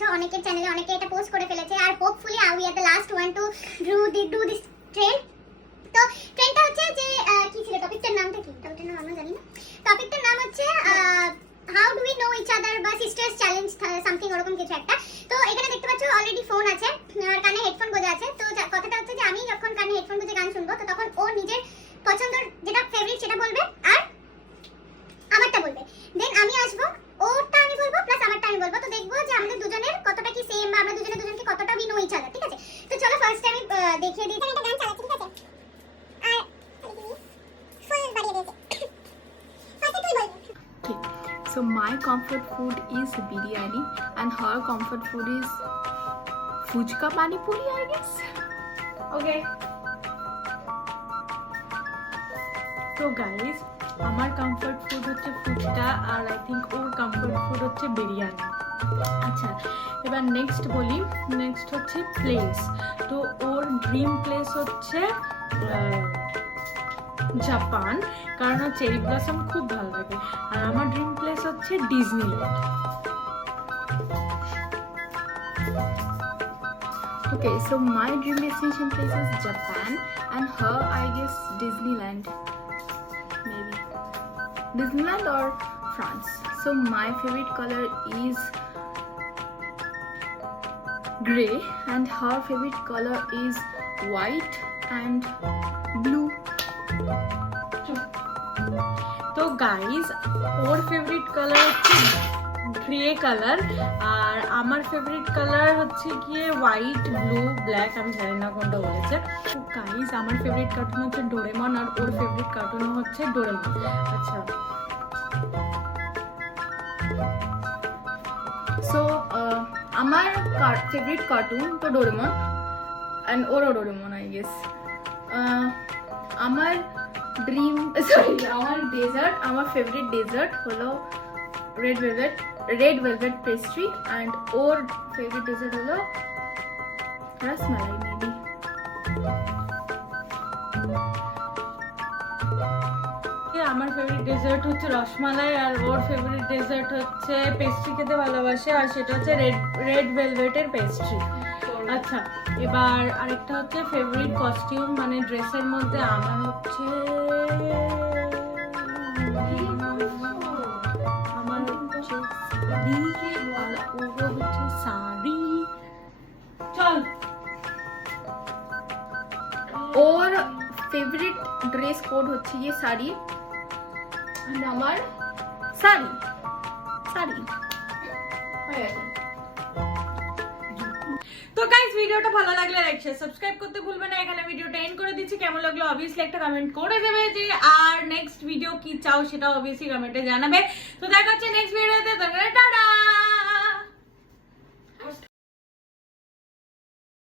গেছো অনেকের চ্যানেলে, অনেকে এটা পোস্ট করে ফেলেছে। আর hopefully we are the last one to do this trend. তো ট্রেন্ডটা হচ্ছে যে কি ছিল টপিকটার নামটা কি? টপিকটার নাম আমরা জানি না। টপিকটার নাম হচ্ছে how do we know each other বা সিস্টার্স চ্যালেঞ্জ সামথিং ওরকম কিছু একটা। তো এখানে দেখতে পাচ্ছ অলরেডি ফোন আছে আর কানে হেডফোন গোজা আছে। তো কথাটা হচ্ছে যে আমি যখন কানে হেডফোন গুঁজে গান শুনবো তো তখন ও নিজের পছন্দের যেটা ফেভারিট সেটা বলবে আর আমারটা বলবে। দেন আমি আসবো, ওরটা আমি বলবো প্লাস আমারটা আমি বলবো। তো দেখবো যে আমাদের দুজনের কতটা কি সেম বা আমরা দুজনে দুজনকে কতটা উই নো ইচ আদার। ঠিক আছে, তো চলো ফার্স্ট আমি দেখিয়ে দিই। আমি একটা গান চালাচ্ছি, ঠিক আছে? আর ফুল বাড়িয়ে দিয়েছে। ফার্স্টে তুই বলবি। Okay, so my comfort food is biryani and her comfort food is fuchka pani puri, I guess. Okay. So guys, আমার কমফর্ট ফুড হচ্ছে ফুচকা আর আই থিঙ্ক ওর কমফর্ট ফুড হচ্ছে বিরিয়ানি। আচ্ছা, এবার নেক্সট বলি। নেক্সট হচ্ছে প্লেস। তো ওর ড্রিম প্লেস হচ্ছে জাপান, কারণ ওর চেরি ব্লসম খুব ভালো লাগে। আর আমার ড্রিম প্লেস হচ্ছে Disneyland. Okay, so my dream destination place is Japan and her, I guess, Disneyland. Maybe Disneyland or France. So my favorite color is grey and her favorite color is white and blue. তো guys, ওর favourite colour হচ্ছে grey colour আর আমার favourite colour হচ্ছে গিয়ে white, blue, black, আমি জানি না কোনটা বলেছে। তো গাইজ, আমার ফেভারিট কার্টুন হচ্ছে ডোরেমন আর ওর ফেভারিট কার্টুন হচ্ছে ডোরেমন। আচ্ছা, সো আমার ফেভারিট কার্টুন তো ডোরেমন অ্যান্ড ওরও ডোরেমন, আই গেস। আমার ডেজার্ট, আমার ফেভারিট ডেজার্ট হলো রেড ভেলভেট পেস্ট্রি অ্যান্ড ওর ফেভারিট ডেজার্ট হলো রসমালাই মেবি। আমার ফেভারিট ডেজার্ট হচ্ছে রসমালাই আর ওর ফেভারিট ডেজার্ট হচ্ছে পেস্ট্রি খেতে ভালোবাসে আর সেটা হচ্ছে রেড ভেলভেটের পেস্ট্রি। আচ্ছা, এবার আরেকটা হচ্ছে ফেভারিট কস্টিউম মানে ড্রেসের মধ্যে আমার হচ্ছে শাড়ি। চল, ওর ফেভারিট ড্রেস কোড হচ্ছে ये শাড়ি আর আমার শাড়ি হয়ে গেছে। তো গাইস, ভিডিওটা ভালো লাগলে লাইক শেয়ার সাবস্ক্রাইব করতে ভুলবে না। এখানে ভিডিওটা এন্ড করে দিচ্ছি। কেমন লাগলো অবভিয়াসলি একটা কমেন্ট করে দেবে যে আর নেক্সট ভিডিও কি চাও সেটা অবভিয়াসলি কমেন্টে জানাবে। তো দেখা হচ্ছে নেক্সট ভিডিওতে। টাটা।